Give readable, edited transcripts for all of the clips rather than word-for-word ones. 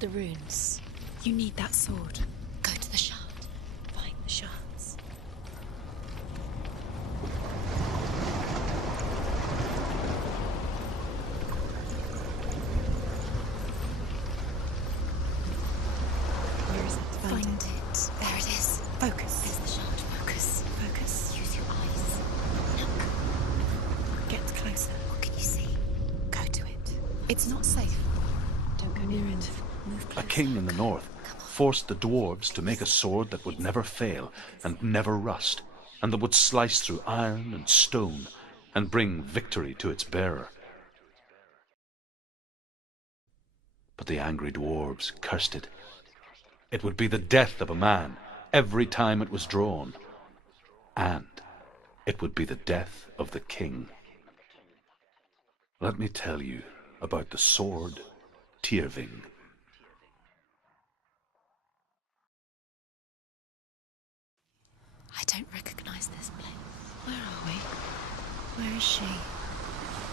The runes. You need that sword. Go to the shard. Find the shards. Where is it? Find it. There it is. Focus. There's the shard. Focus. Focus. Use your eyes. Look. Get closer. What can you see? Go to it. It's not safe. Don't go near it. Move closer. A king in the north forced the dwarves to make a sword that would never fail and never rust, and that would slice through iron and stone and bring victory to its bearer. But the angry dwarves cursed it. It would be the death of a man every time it was drawn, and it would be the death of the king. Let me tell you about the sword Tyrving. I don't recognize this place. Where are we? Where is she?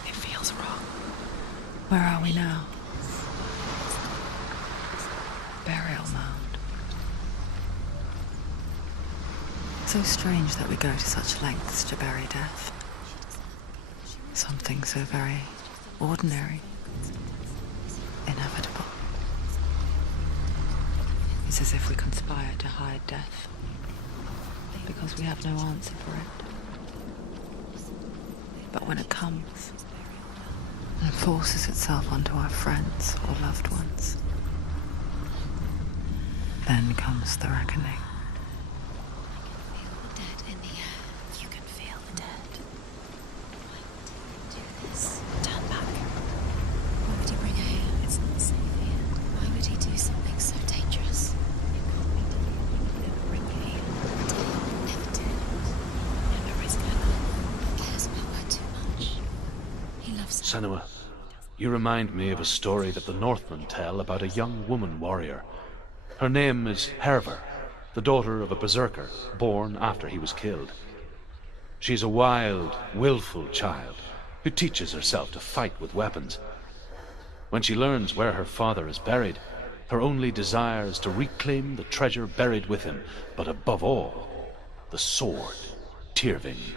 It feels wrong. Where are we now? Burial mound. So strange that we go to such lengths to bury death. Something so very ordinary, inevitable. It's as if we conspire to hide death, because we have no answer for it. But when it comes, and forces itself onto our friends or loved ones, then comes the reckoning. I can feel the dead in the air. You can feel the dead. Why would he do this? Turn back. Why would he bring her here? It's not safe here. Why would he do something so dangerous? Never bring her here. Dillion never did. Never risk her life. He cares about her too much. He loves her. Senua, you remind me of a story that the Northmen tell about a young woman warrior. Her name is Hervor, the daughter of a berserker born after he was killed. She's a wild, willful child who teaches herself to fight with weapons. When she learns where her father is buried, her only desire is to reclaim the treasure buried with him, but above all, the sword, Tyrving.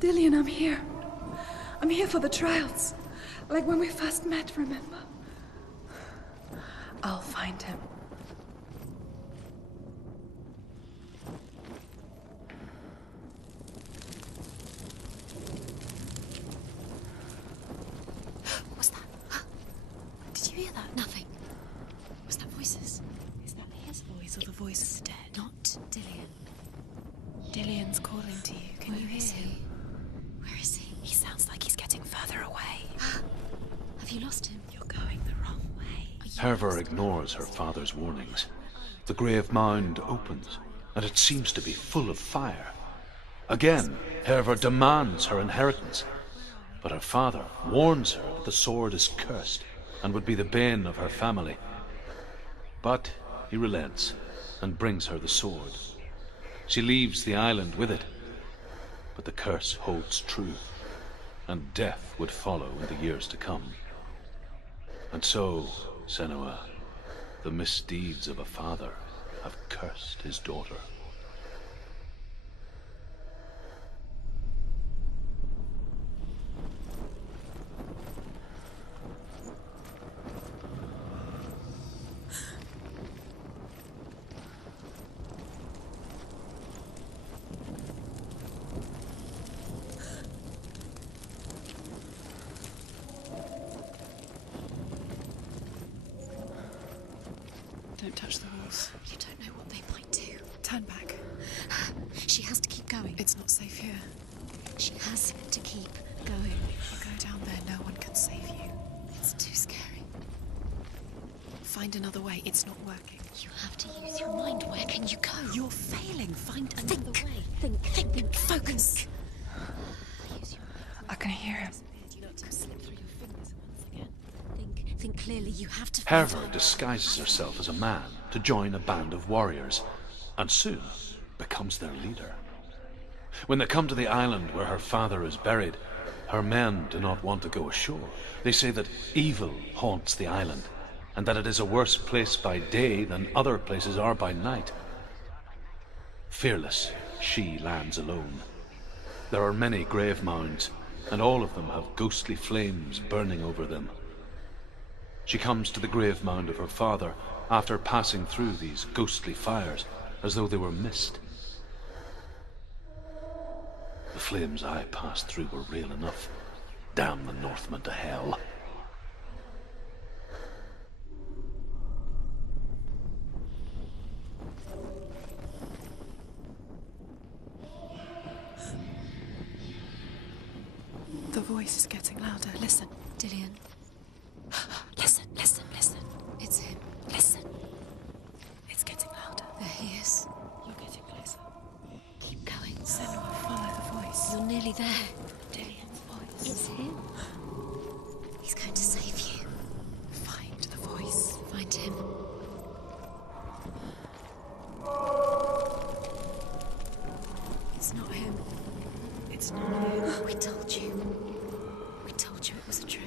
Dillion, I'm here. I'm here for the trials. Like when we first met, remember? I'll find him. What's that? Did you hear that? Nothing. Was that voices? Is that his voice or the voice of the dead? Not Dillion. Dillion's calling to you. Can you hear him? Where is he? He sounds like he's getting further away. Have you lost him? You're going the wrong way. Hervor ignores her father's warnings. The grave mound opens, and it seems to be full of fire. Again, Hervor demands her inheritance, but her father warns her that the sword is cursed and would be the bane of her family. But he relents and brings her the sword. She leaves the island with it, but the curse holds true, and death would follow in the years to come. And so, Senua, The misdeeds of a father have cursed his daughter. Don't touch the walls. You don't know what they might do. Turn back. She has to keep going. It's not safe here. She has to keep going. You go down there, no one can save you. It's too scary. Find another way. It's not working. You have to use your mind. Where can you go? You're failing. Find another way. Think. Focus. Use your I can hear him. slip through your fingers once again. Think clearly. You have to. Herver disguises herself as a man to join a band of warriors, and soon becomes their leader. When they come to the island where her father is buried, her men do not want to go ashore. They say that evil haunts the island, and that it is a worse place by day than other places are by night. Fearless, she lands alone. There are many grave mounds, and all of them have ghostly flames burning over them. She comes to the grave mound of her father after passing through these ghostly fires, as though they were mist. The flames I passed through were real enough. Damn the Northmen to hell. The voice is getting louder. Listen. Dillion. Listen. It's him. Listen. It's getting louder. There he is. You're getting closer. Keep going. Senua, follow the voice. You're nearly there. Dillion's voice. It's him. He's going to save you. Find the voice. Find him. It's not him. It's not you. We told you. We told you it was a trick.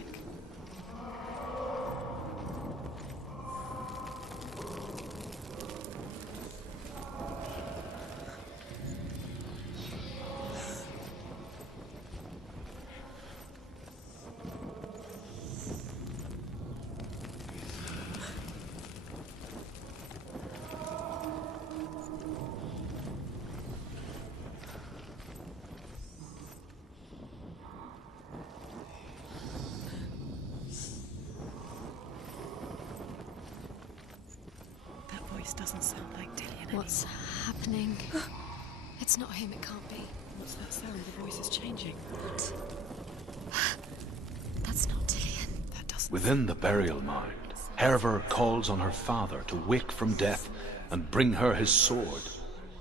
That voice doesn't sound like Dillion What's happening? It's not him, it can't be. What's that sound? The voice is changing. What? That's not Dillion. That doesn't. Within the burial mound, Herver calls on her father to wake from death and bring her his sword.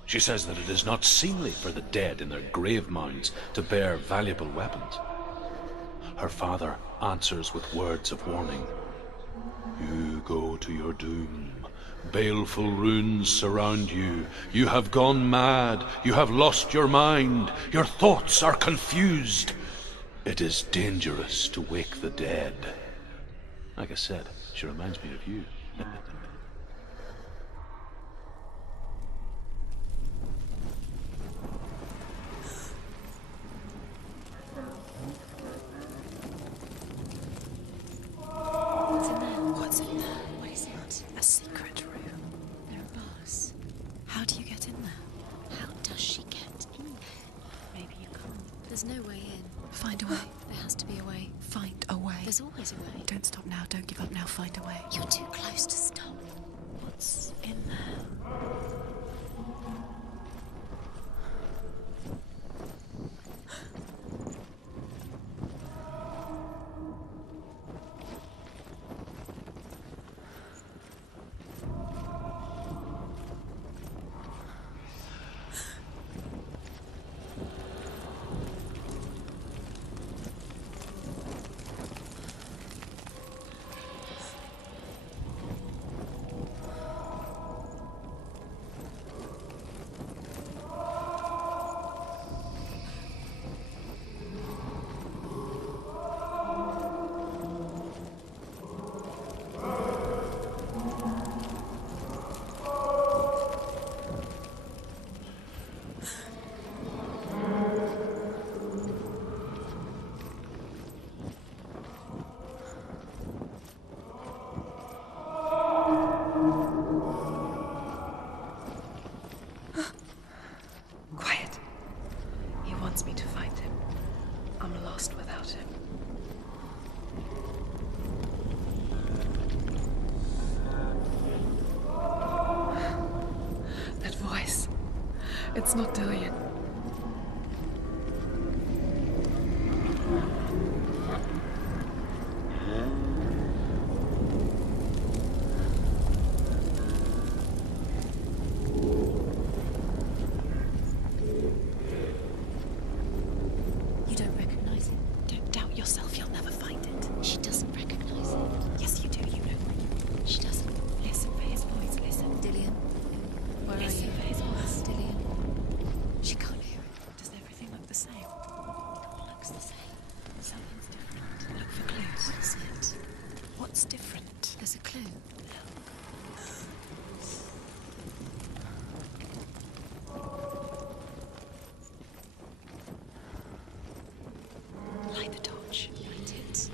She says that it is not seemly for the dead in their grave mounds to bear valuable weapons. Her father answers with words of warning. You go to your doom. Baleful runes surround you. You have gone mad. You have lost your mind. Your thoughts are confused. It is dangerous to wake the dead. Like I said, she reminds me of you. What's in there? What's in there? What is it? A secret room. There are bars. How do you get in there? How does she get in there? Maybe you can't. There's no way in. Find a way. There has to be a way. Find a way. There's always a way. Don't stop now. Don't give up now. Find a way. You're too close to stop. What's in there? It's not Dillion. You don't recognize it? Don't doubt yourself, you'll never find it. She doesn't recognize it. Yes, you do, you know. She doesn't. Listen for his voice, listen. Dillion, where are you? Listen for his voice. Dillion. She can't hear it. Does everything look the same? It all looks the same. Something's different. Look for clues. What is it? What's different? There's a clue. Light the torch. Light it.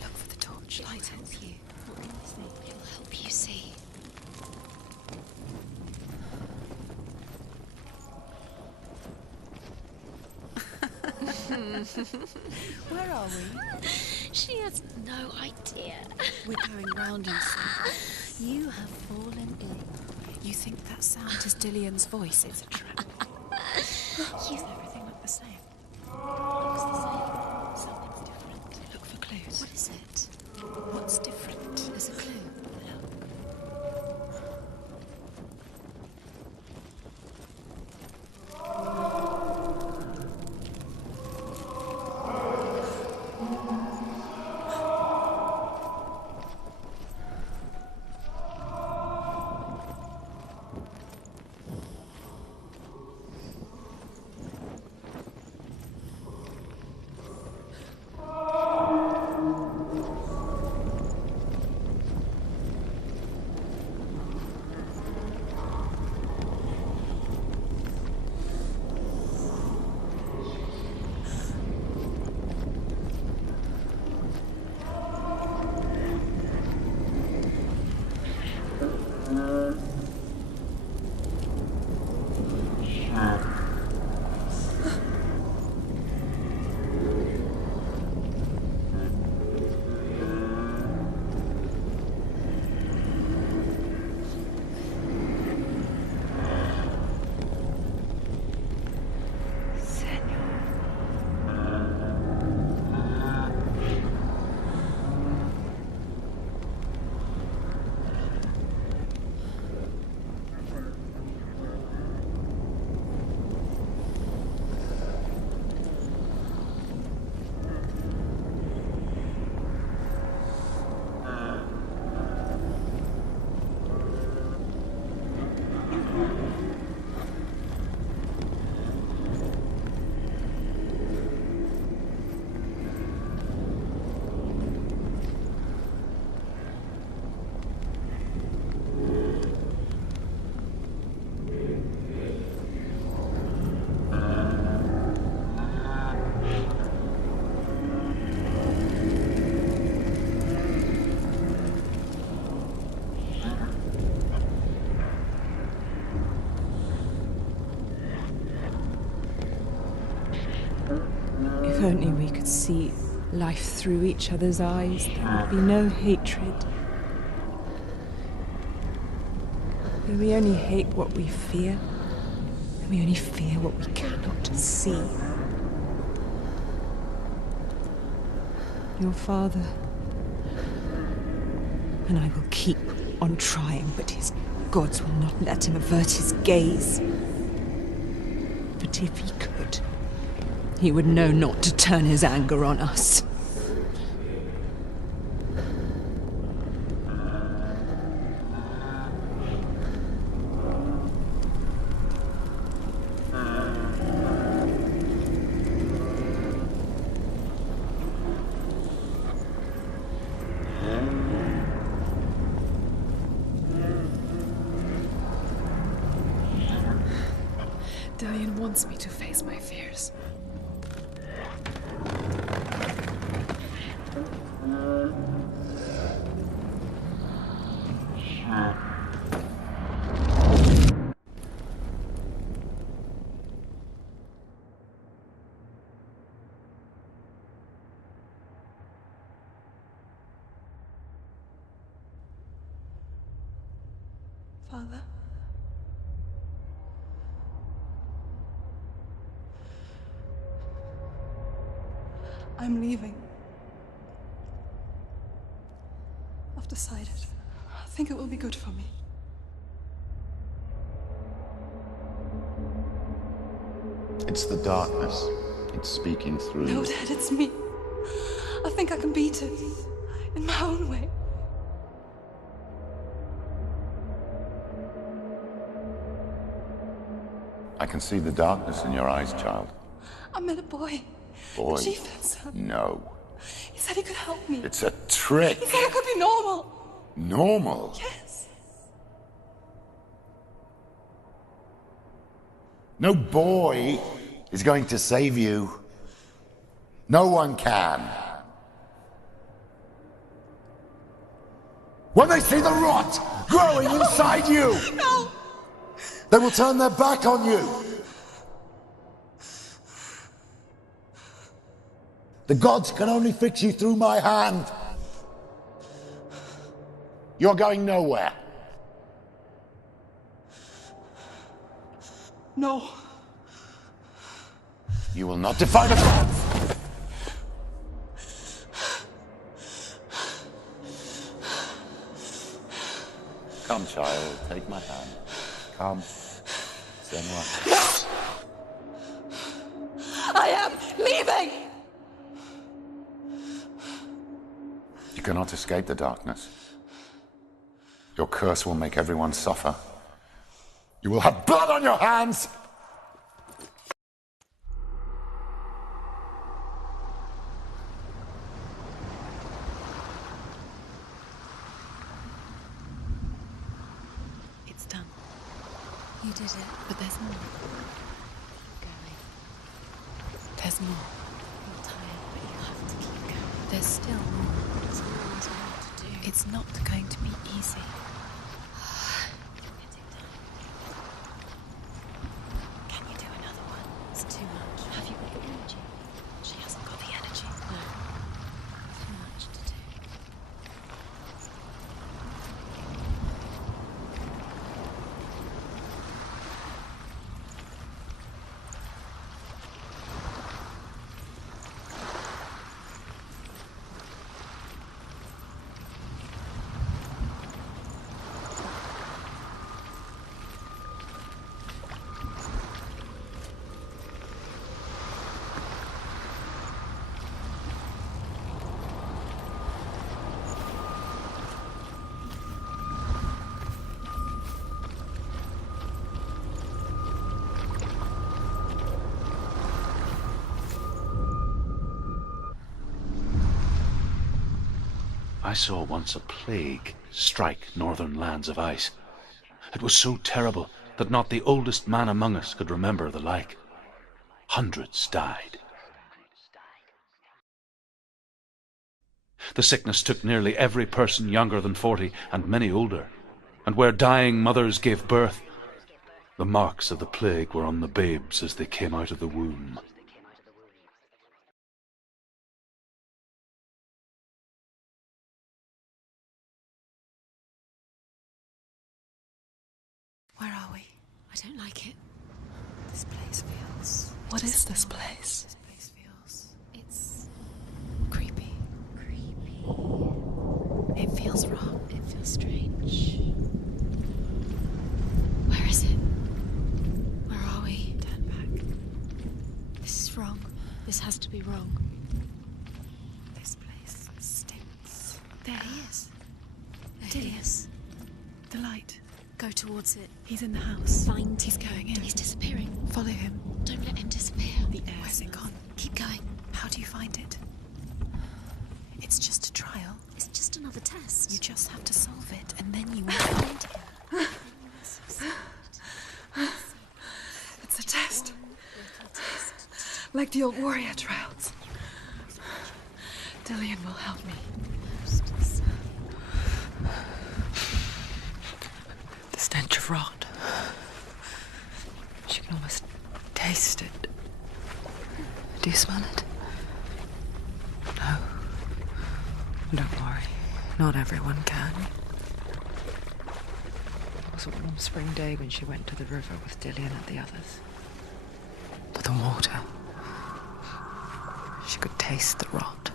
Look for the torch. Light it. Help you. What can you see? It will help you see. Where are we? She has no idea. We're going round in circles. You have fallen ill. You think that sound is Dillion's voice? It's a trap. Does everything look the same? Looks the same. Something's different. Look for clues. What is it? What's different? There's a clue. If only we could see life through each other's eyes, there would be no hatred. Then we only hate what we fear, and we only fear what we cannot see. Your father, and I will keep on trying, but his gods will not let him avert his gaze. But if he could, he would know not to turn his anger on us. Dillion wants me to face my fears. Father? I'm leaving. I've decided. I think it will be good for me. It's the darkness. It's speaking through No, you. Dad, it's me. I think I can beat it. In my own way. I can see the darkness in your eyes, child. I met a boy. Boy. The chieftain's son. No. He said he could help me. It's a trick. He said I could be normal. Normal? Yes. No boy is going to save you. No one can. When they see the rot growing inside you, No! they will turn their back on you. The gods can only fix you through my hand. You're going nowhere. No. You will not defy the gods. Come, child, take my hand. Come. Senua. I am leaving! You cannot escape the darkness. Your curse will make everyone suffer. You will have blood on your hands! It's done. You did it. But there's more. Keep going. There's more. You're tired, but you have to keep going. There's still more. There's always more to do. It's not going to be easy. You're getting done. Can you do another one? It's too much. Have you got the energy? She hasn't got the energy. No. Too much to do. I saw once a plague strike northern lands of ice. It was so terrible that not the oldest man among us could remember the like. Hundreds died. The sickness took nearly every person younger than 40 and many older, and where dying mothers gave birth, the marks of the plague were on the babes as they came out of the womb. Where are we? I don't like it. This place feels... What is this place? This place feels... It's Creepy. creepy. It feels wrong. It feels strange. Where is it? Where are we? Turn back. This is wrong. This has to be wrong. This place stinks. There he is. There Dillion. he is. The light. Go towards it. He's in the house. Find He's him. going in. He's disappearing. Follow him. Don't let him disappear. The air. Where's it gone? Keep going. How do you find it? It's just a trial. It's just another test. You just have to solve it, and then you will find him. It's a test. Like the old warrior trials. Dillion will help me. The stench of rot. She can almost taste it. Do you smell it? No. Don't worry. Not everyone can. It was a warm spring day when she went to the river with Dillion and the others. But the water... She could taste the rot,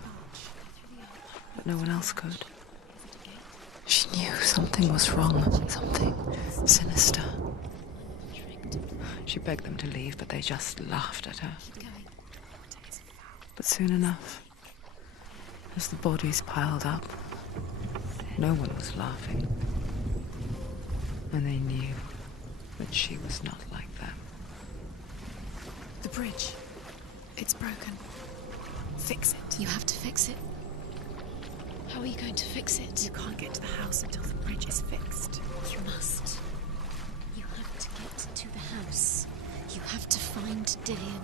but no one else could. She knew something was wrong, something sinister. She begged them to leave, but they just laughed at her. But soon enough, as the bodies piled up, no one was laughing. And they knew that she was not like them. The bridge. It's broken. Fix it. You have to fix it. How are you going to fix it? You can't get to the house until the bridge is fixed. You must. You have to get to the house. You have to find Dillion.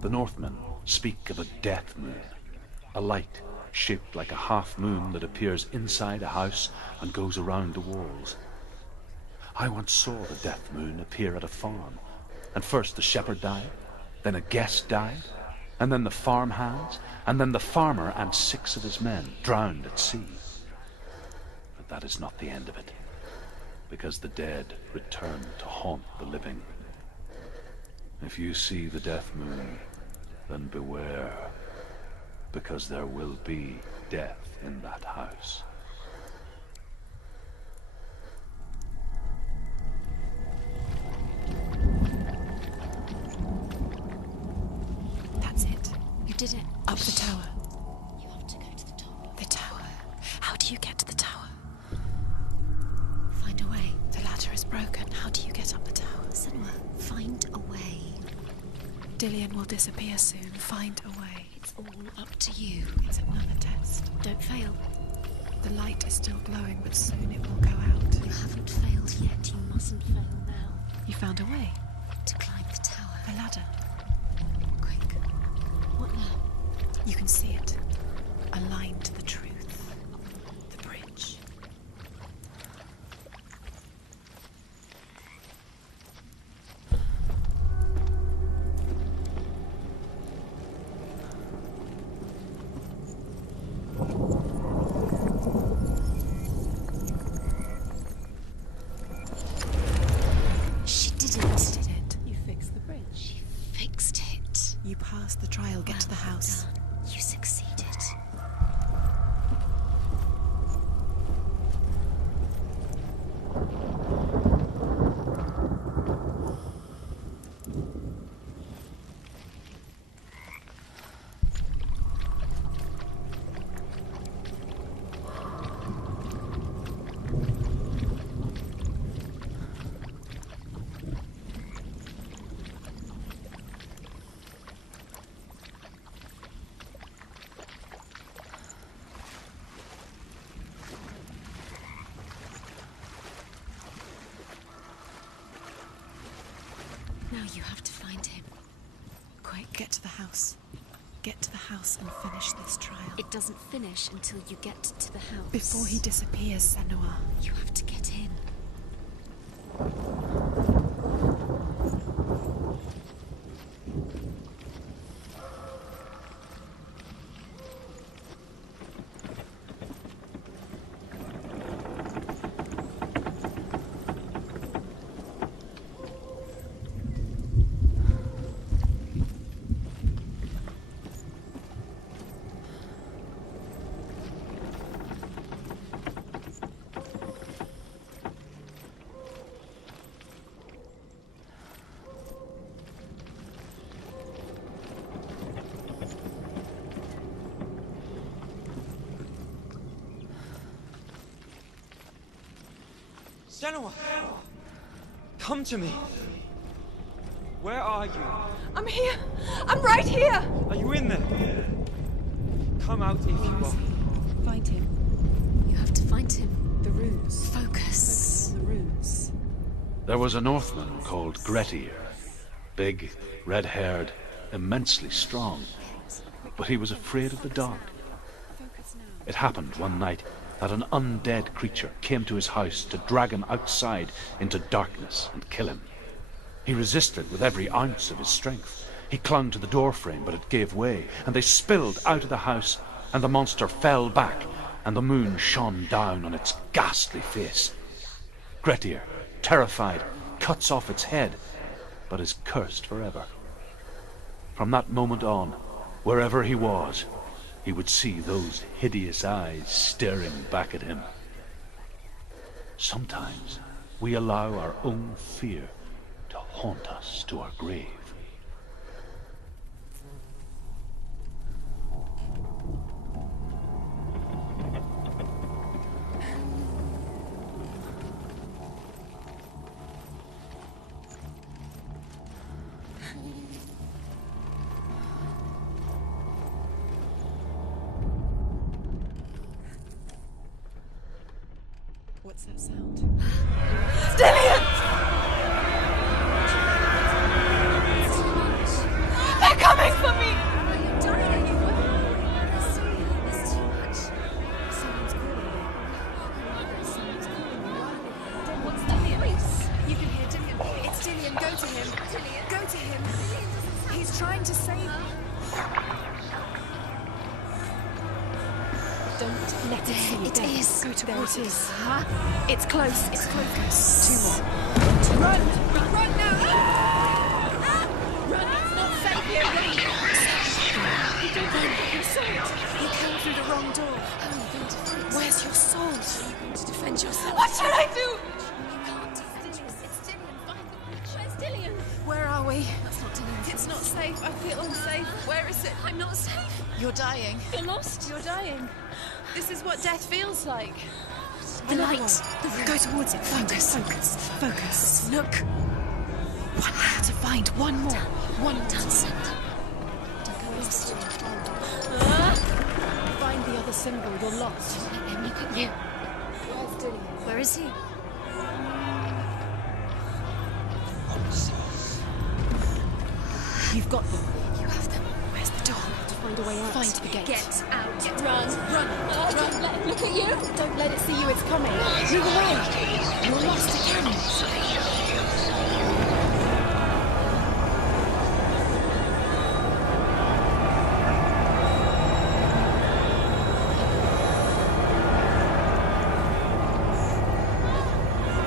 The Northmen speak of a death moon, a light shaped like a half moon that appears inside a house and goes around the walls. I once saw the death moon appear at a farm, and first the shepherd died, then a guest died, and then the farm hands, and then the farmer and 6 of his men drowned at sea. But that is not the end of it, because the dead return to haunt the living. If you see the death moon, then beware, because there will be death in that house. That's it. You did it. Up the tower. You have to go to the top. The tower. How do you get to the tower? Find a way. The ladder is broken. How do you get up the tower? Senua, find a way. Dillion will disappear soon. Find a way. It's all up to you. It's another test. Don't fail. The light is still glowing, but soon it will go out. You haven't failed yet. You mustn't fail now. You found a way. To climb the tower. The ladder. Quick. What now? You can see it. A line to the truth. The bridge. She did it. Did it? You fixed the bridge. She fixed it. You passed the trial. Get to the house. Done. You succeeded. Now you have to find him. Quick, get to the house. Get to the house and finish this trial. It doesn't finish until you get to the house. Before he disappears, Senua. You have to get in. Senua! Come to me! Where are you? I'm here. I'm right here. Are you in there? Come out if you are. Find him. You have to find him. The runes. Focus. The runes. There was a Northman called Grettir. Big, red-haired, immensely strong. But he was afraid of the dark. It happened one night that an undead creature came to his house to drag him outside into darkness and kill him. He resisted with every ounce of his strength. He clung to the doorframe, but it gave way, and they spilled out of the house, and the monster fell back, and the moon shone down on its ghastly face. Grettir, terrified, cuts off its head, but is cursed forever. From that moment on, wherever he was, he would see those hideous eyes staring back at him. Sometimes we allow our own fear to haunt us to our grave. What's that sound? Dillion! They're coming for me! You're dying. It's too much. Someone's calling you. Someone's calling you. What's the voice? You can hear Dillion. It's Dillion. Go to him. Dillion? Go to him. He's trying to save you. Don't let it see you. It There. is. Go towards There it it. is. Huh? It's close. It's close. Two more. Run! Run now! Run! It's not safe here. Run! You don't run. You saw it. You came through the wrong door. How are you going to fight? Where's your sword? How are you going to defend yourself? What should I do? You can't. It's Dillion. It's Dillion. Find the witch. Where's Dillion? Where are we? That's not Dillion. It's not safe. I feel unsafe. Where is it? I'm not safe. You're dying. You're lost. You're dying. This is what death feels like. The Another light. one. The room. Go towards it. Focus. Focus. Focus. Look. One more to find. One more. One more. Lost. Find the other symbol. You're lost. Let him look at you. Where's Dillion? Where is he? You've got them. You have them. Where's the door? Find a way out. Find the gate. Get out. Run. Run. Don't let him look at you. Don't let it see you. It's coming. Move away. You're lost again.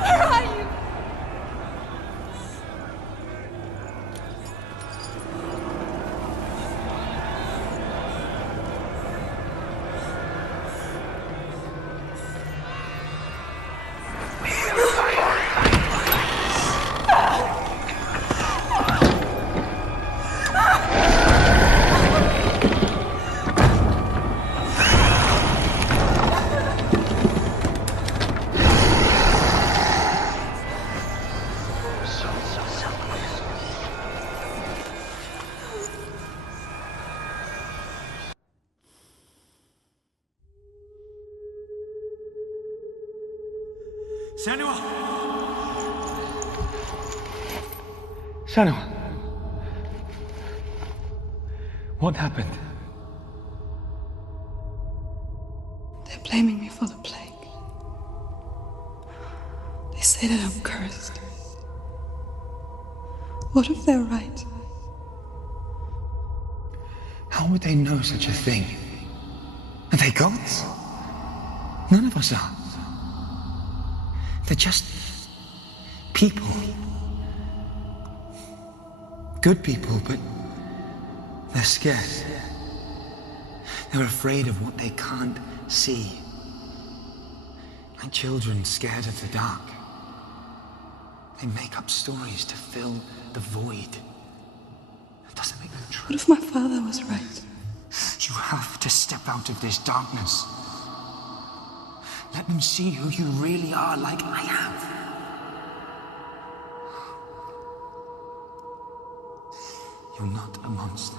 Where are you? Senua! Senua! What happened? They're blaming me for the plague. They say that I'm cursed. What if they're right? How would they know such a thing? Are they gods? None of us are. They're just people. Good people, but they're scared. They're afraid of what they can't see. Like children scared of the dark. They make up stories to fill the void. That doesn't make them true. What if my father was right? You have to step out of this darkness. Let them see who you really are, like I am. You're not a monster.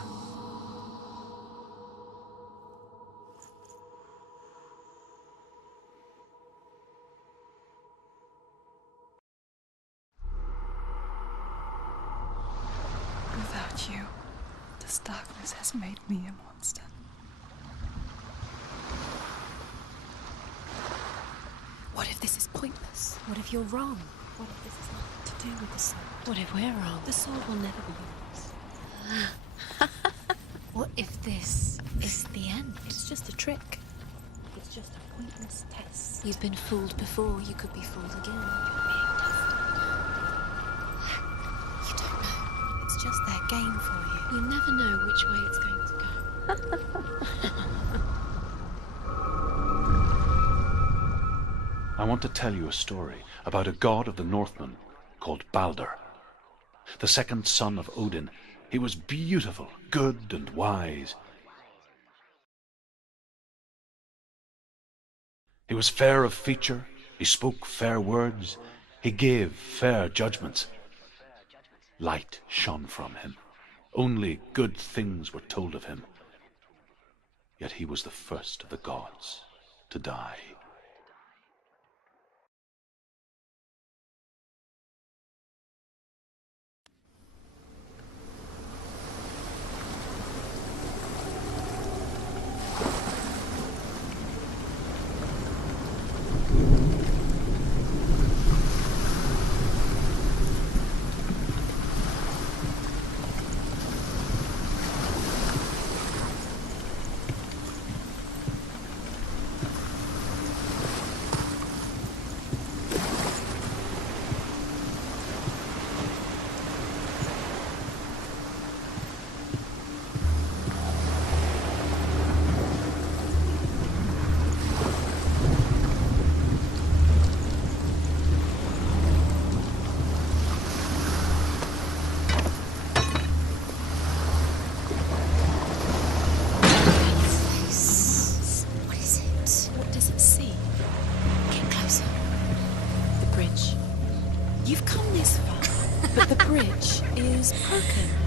This darkness has made me a monster. What if this is pointless? What if you're wrong? What if this is nothing to do with the soul? What if we're wrong? The soul will never be yours. What if this is the end? It's just a trick. It's just a pointless test. You've been fooled before. You could be fooled again. You're being tested. You don't know. It's just their game for you. You never know which way it's going to go. I want to tell you a story about a god of the Northmen called Balder. The second son of Odin, he was beautiful, good and wise. He was fair of feature, he spoke fair words, he gave fair judgments. Light shone from him. Only good things were told of him. Yet he was the first of the gods to die.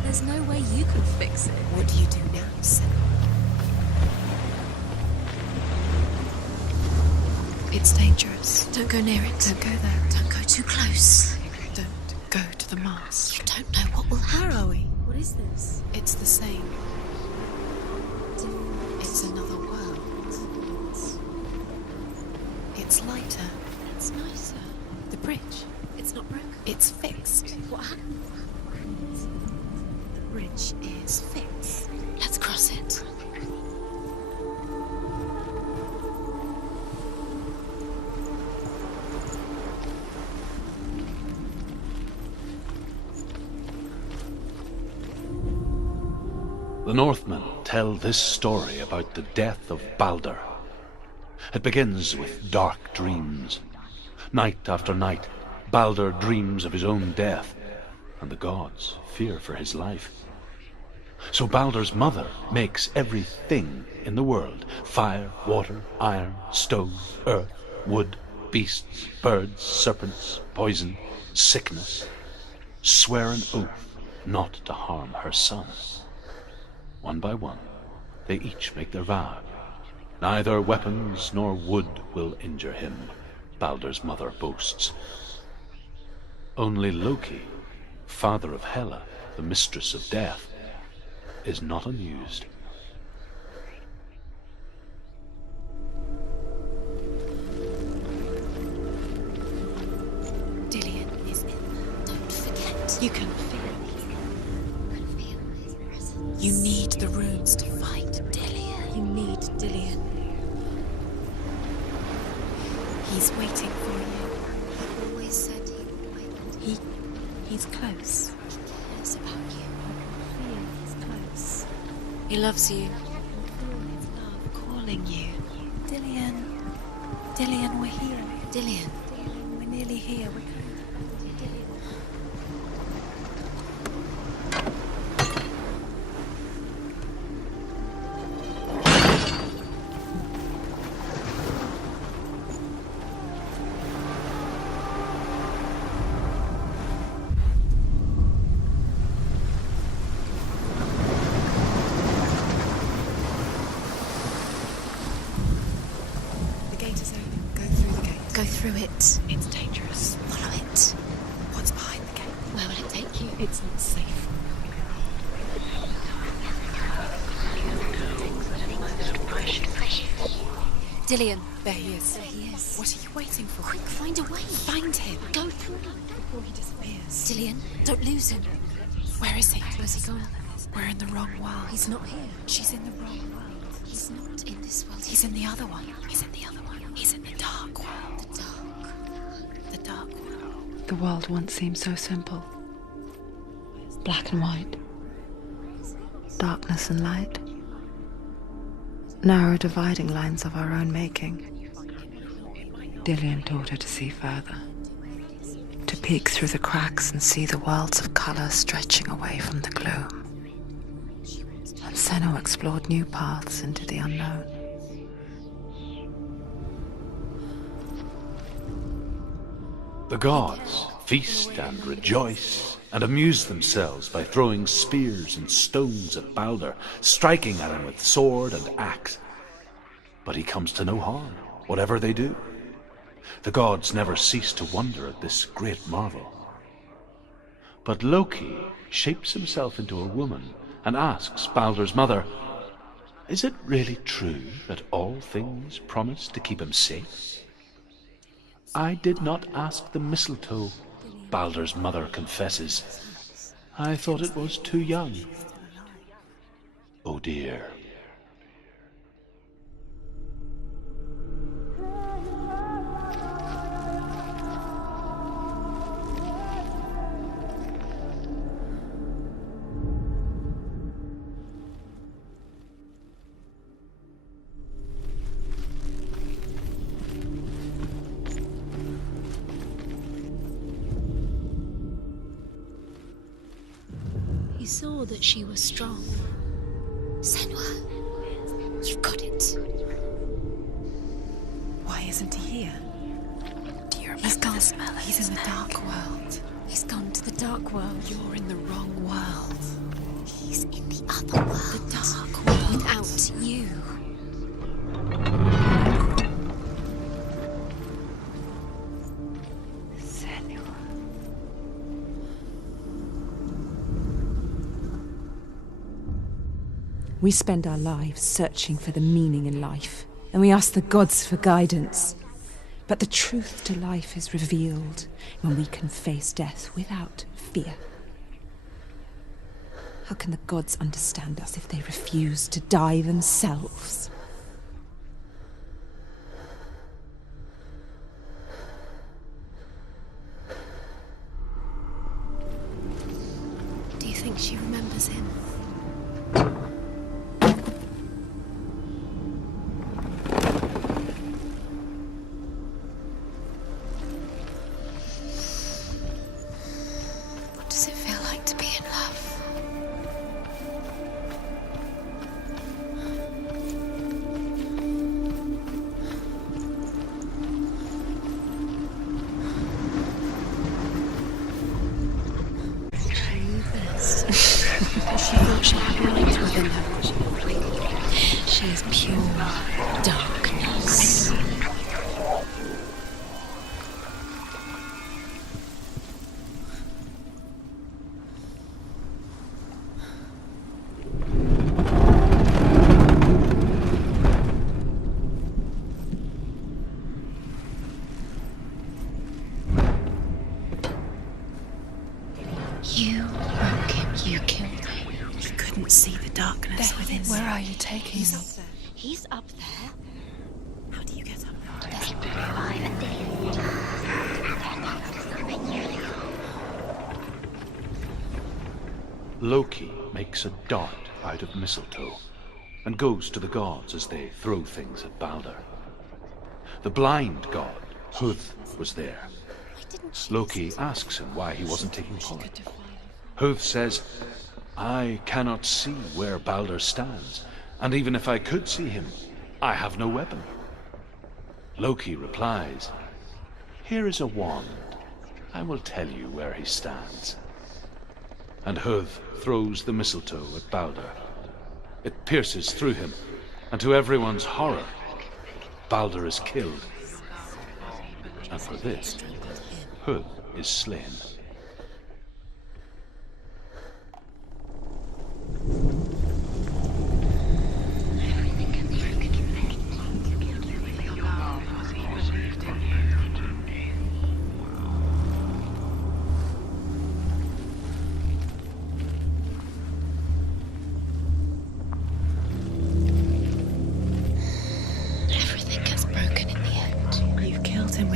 There's no way you can fix it. What do you do now, Senua? It's dangerous. Don't go near it. Don't go there. Don't go too close. Don't go to the mast. You don't know what will happen. Where are we? What is this? It's the same. It's another world. It's lighter. It's nicer. The bridge. It's not broken. It's fixed. What happened? The bridge is fixed. Let's cross it. The Northmen tell this story about the death of Balder. It begins with dark dreams. Night after night, Balder dreams of his own death, and the gods fear for his life. So Balder's mother makes everything in the world, fire, water, iron, stone, earth, wood, beasts, birds, serpents, poison, sickness, swear an oath not to harm her son. One by one, they each make their vow. Neither weapons nor wood will injure him, Balder's mother boasts. Only Loki, father of Hela, the mistress of death, is not amused. Dillion is in there. Don't forget. You can feel it. Feel his presence. You need the runes to fight Dillion. You need Dillion. He's waiting for you. He always said he would wait. He's close. He cares about you. Feel he's close. He loves you. Feel his love. Calling you. Dillion. Dillion, we're here. Dillion. We're nearly here. We're coming. Dillion. The gate is open. Go through the gate. Go through it. It's dangerous. Follow it. What's behind the gate? Where will it take you? It's not safe. Dillion, there he is. There he is. What are you waiting for? Quick, find a way. Find him. Go through Before he disappears. Dillion, don't lose him. Where is he? Where's he gone? We're in the wrong world. He's not here. She's in the wrong world. He's not in this world. He's in the other one. He's in the other one. He's in the dark world. The dark. The dark world. The world once seemed so simple. Black and white. Darkness and light. Narrow dividing lines of our own making. Dillion taught her to see further. To peek through the cracks and see the worlds of colour stretching away from the gloom. And Senua explored new paths into the unknown. The gods feast and rejoice and amuse themselves by throwing spears and stones at Balder, striking at him with sword and axe. But he comes to no harm, whatever they do. The gods never cease to wonder at this great marvel. But Loki shapes himself into a woman and asks Balder's mother, "Is it really true that all things promise to keep him safe?" "I did not ask the mistletoe," Balder's mother confesses. "I thought it was too young." Oh dear. He saw that she was strong. Senua, you've got it. Why isn't he here? Do you remember the smell? He's in the dark world. He's gone to the dark world. You're in the wrong world. He's in the other world. The dark world. Without you. We spend our lives searching for the meaning in life, and we ask the gods for guidance. But the truth to life is revealed when we can face death without fear. How can the gods understand us if they refuse to die themselves? Do you think she remembers him? What does it feel like to be in love? She thought she had light within her. She is pure darkness. You broke him. You killed him. He couldn't see the darkness within him. Where are you taking him? He's up there. How do you get up there? Loki makes a dart out of mistletoe and goes to the gods as they throw things at Balder. The blind god, Huth, was there. Loki asks him why he wasn't taking part. Huth says, "I cannot see where Balder stands, and even if I could see him, I have no weapon." Loki replies, "Here is a wand. I will tell you where he stands." And Huth throws the mistletoe at Balder. It pierces through him, and to everyone's horror, Balder is killed. And for this, Huth is slain.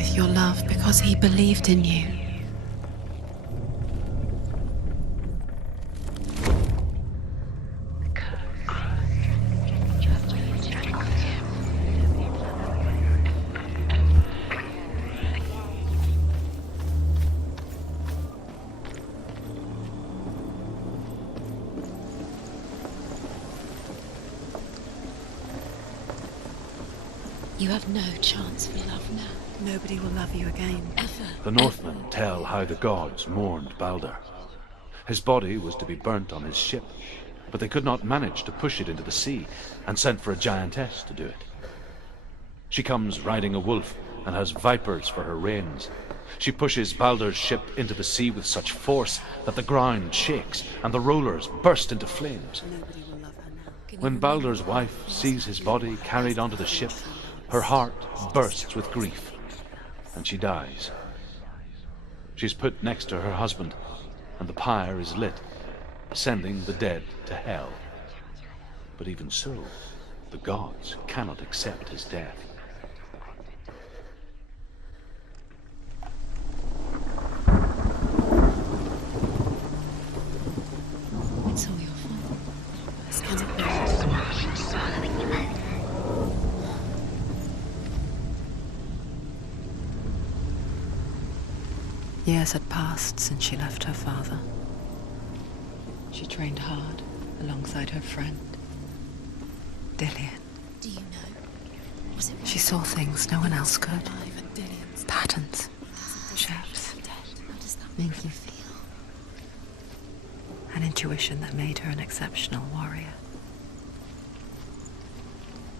with your love because he believed in you. You have no chance for love now. Nobody will love you again. Ever. The Northmen tell how the gods mourned Balder. His body was to be burnt on his ship, but they could not manage to push it into the sea, and sent for a giantess to do it. She comes riding a wolf and has vipers for her reins. She pushes Balder's ship into the sea with such force that the ground shakes and the rollers burst into flames. Nobody will love her now. When Balder's wife sees his body carried onto the ship, her heart bursts with grief, and she dies. She's put next to her husband, and the pyre is lit, sending the dead to hell. But even so, the gods cannot accept his death. It's all your fault. This cannot be. Years had passed since she left her father. She trained hard alongside her friend, Dillion. Do you know? Was it She saw things no one else could. Alive and Dillion's Patterns, shapes, dead? How does that make you feel? an intuition that made her an exceptional warrior.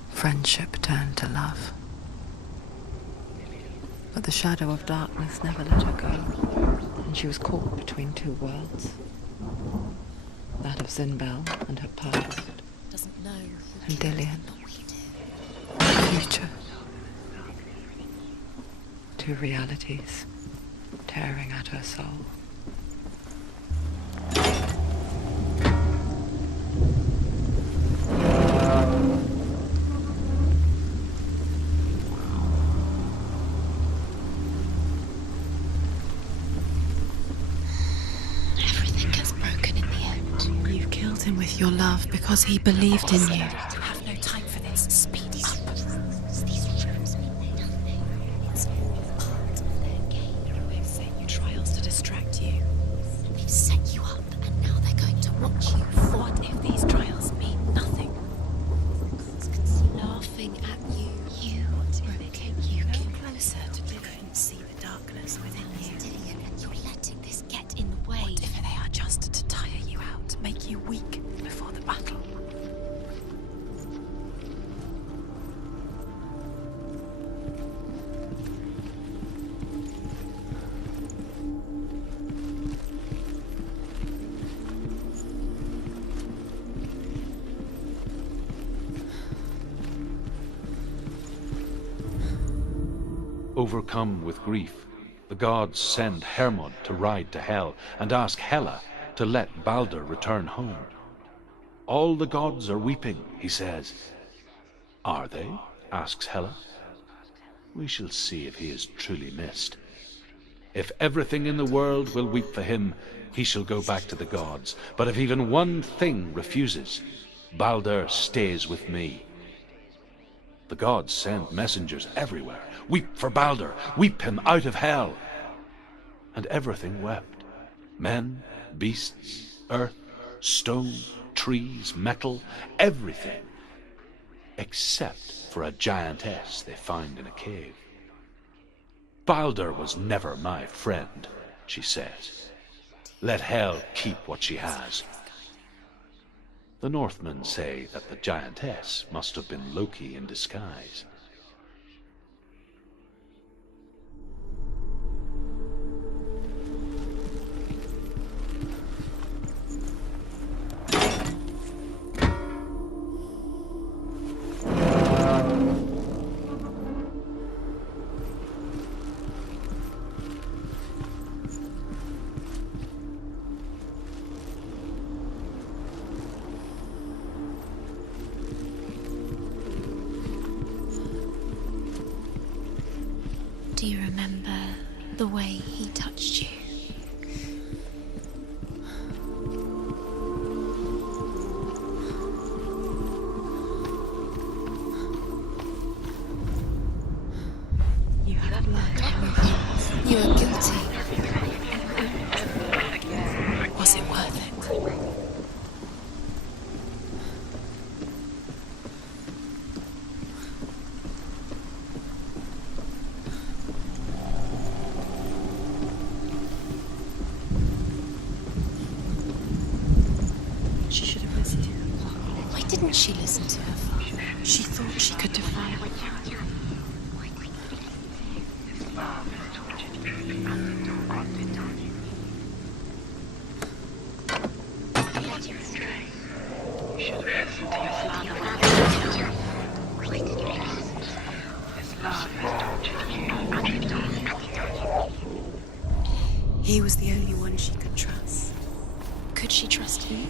Friendship turned to love. But the shadow of darkness never let her go, and she was caught between two worlds. That of Zinbel and her past, Doesn't know. and Dillion, But we do. her future. Two realities tearing at her soul. Everything gets broken in the end. You've killed him with your love because he believed in you. You have no time for this. Speed up. These rooms mean nothing. It's all part of their game. They've sent you trials to distract you. They've set you up, and now they're going to watch you. What if these trials mean nothing? Laughing at you. You broken. You came closer to Dillion. See the darkness within you. Dillion, and you're letting this get in the way. What if they are just to tire you out, make you weak before the battle? Overcome with grief, the gods send Hermod to ride to Hell and ask Hela to let Balder return home. All the gods are weeping, he says. Are they? Asks Hela. We shall see if he is truly missed. If everything in the world will weep for him, he shall go back to the gods. But if even one thing refuses, Balder stays with me. The gods send messengers everywhere. Weep for Balder, weep him out of hell. And everything wept. Men, beasts, earth, stone, trees, metal, everything. Except for a giantess they found in a cave. Balder was never my friend, she says. Let hell keep what she has. The Northmen say that the giantess must have been Loki in disguise. Do you remember the way he touched you? You had blood. You were guilty. Was it worth it? She should have listened to her. Why didn't she listen to her father? She thought she could defy him. He was the only one she could trust. Could she trust him?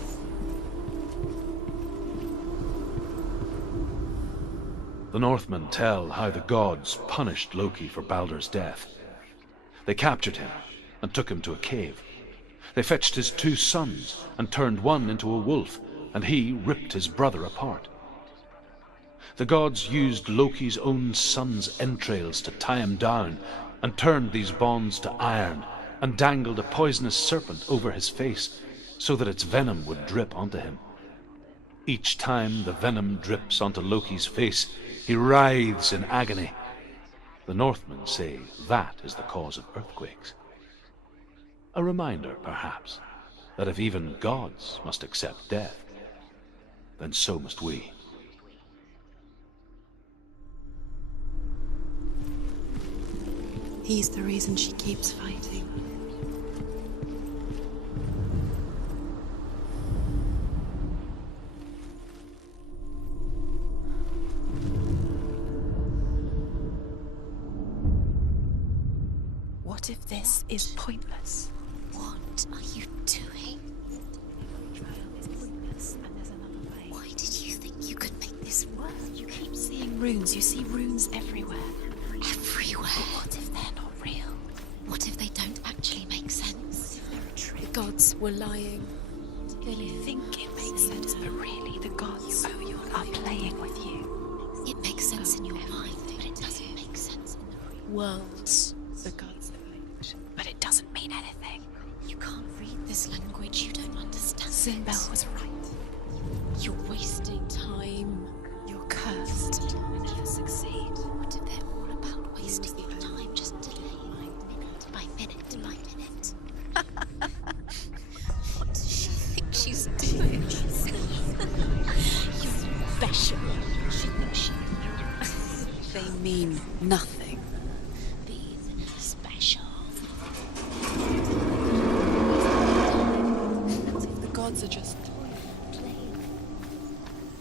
The Northmen tell how the gods punished Loki for Baldur's death. They captured him and took him to a cave. They fetched his 2 sons and turned one into a wolf, and he ripped his brother apart. The gods used Loki's own son's entrails to tie him down and turned these bonds to iron and dangled a poisonous serpent over his face so that its venom would drip onto him. Each time the venom drips onto Loki's face, he writhes in agony. The Northmen say that is the cause of earthquakes. A reminder, perhaps, that if even gods must accept death, then so must we. He's the reason she keeps fighting. What if this is pointless? What are you doing? Why did you think you could make this work? You keep seeing runes. You see runes everywhere. Everywhere. But what if they're not real? What if they don't actually make sense? The gods were lying. You think it makes sense, but really the gods are playing with you. It makes sense in your mind, but it doesn't make sense in the real world. The gods are playing, but it doesn't mean anything. You can't read this language, you don't understand. Sinbel was right. You're wasting time. You're cursed. You'll never succeed. What if they're all about wasting your time, just delaying minute by minute by minute? What does she think she's doing? You're special. She thinks she They mean nothing. being special. What if the gods are just playing?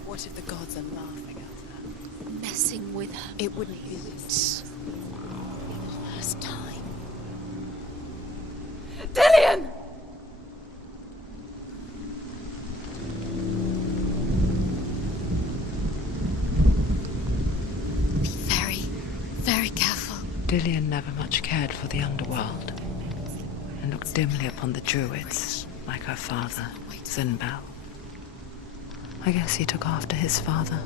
What if the gods are laughing at her? Messing with her. It wouldn't be this. First time. Dillion! Be very, very careful. Dillion never much cared for the underworld and looked dimly upon the druids, like her father, Sinbel. I guess he took after his father,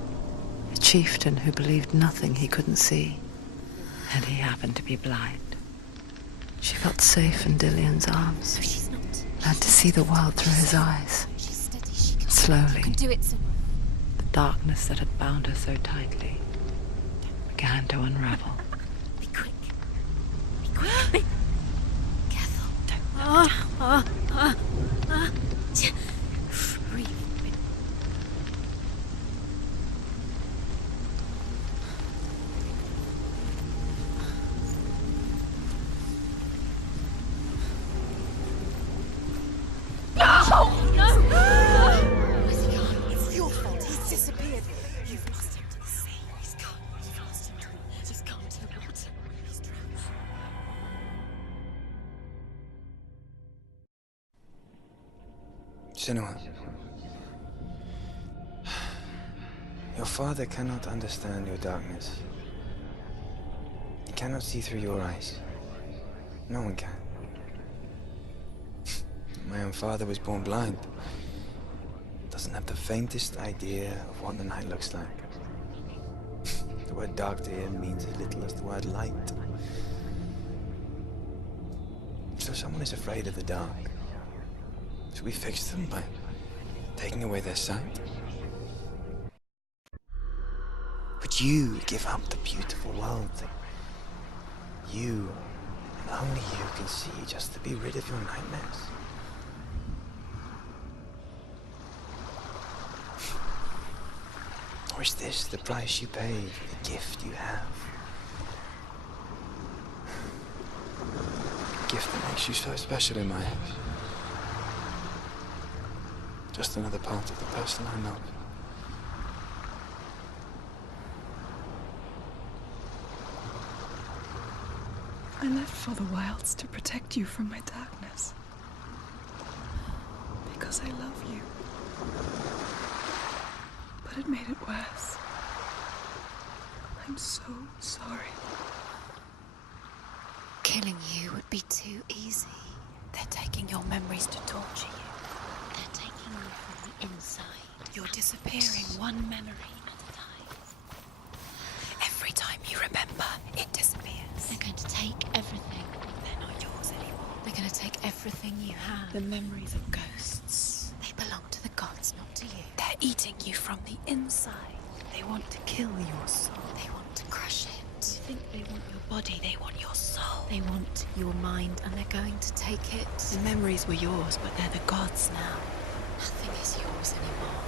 a chieftain who believed nothing he couldn't see, and he happened to be blind. She felt safe in Dillion's arms, She's not. learned to see the world through his eyes. She's steady. She can. Slowly, You can do it, Senua. the darkness that had bound her so tightly began to unravel. Be quick. Be quick. Careful. Don't breathe. Where's he gone? It's your fault. He's disappeared. You've lost him to the sea. He's gone. You've lost him. Just gone to the water. He's drowned. Senua, your father cannot understand your darkness. He cannot see through your eyes. No one can. My own father was born blind. Doesn't have the faintest idea of what the night looks like. The word dark to him means as little as the word light. So someone is afraid of the dark. Should we fix them by taking away their sight? Would you give up the beautiful world that you, and only you, can see just to be rid of your nightmares? Or is this the price you pay for the gift you have? A gift that makes you so special in my eyes. Just another part of the person I love. I left for the wilds to protect you from my darkness. Because I love you. But it made it worse. I'm so sorry. Killing you would be too easy. They're taking your memories to torture you. They're taking you from the inside. You're disappearing one memory at a time. Every time you remember, it disappears. They're going to take everything. They're not yours anymore. They're going to take everything you have. The memories of ghosts. They belong to the gods, not to you. They're eating you from the inside. They want to kill your soul. They want to crush it. You think they want your body, they want your soul. They want your mind, and they're going to take it. The memories were yours, but they're the gods now. Nothing is yours anymore.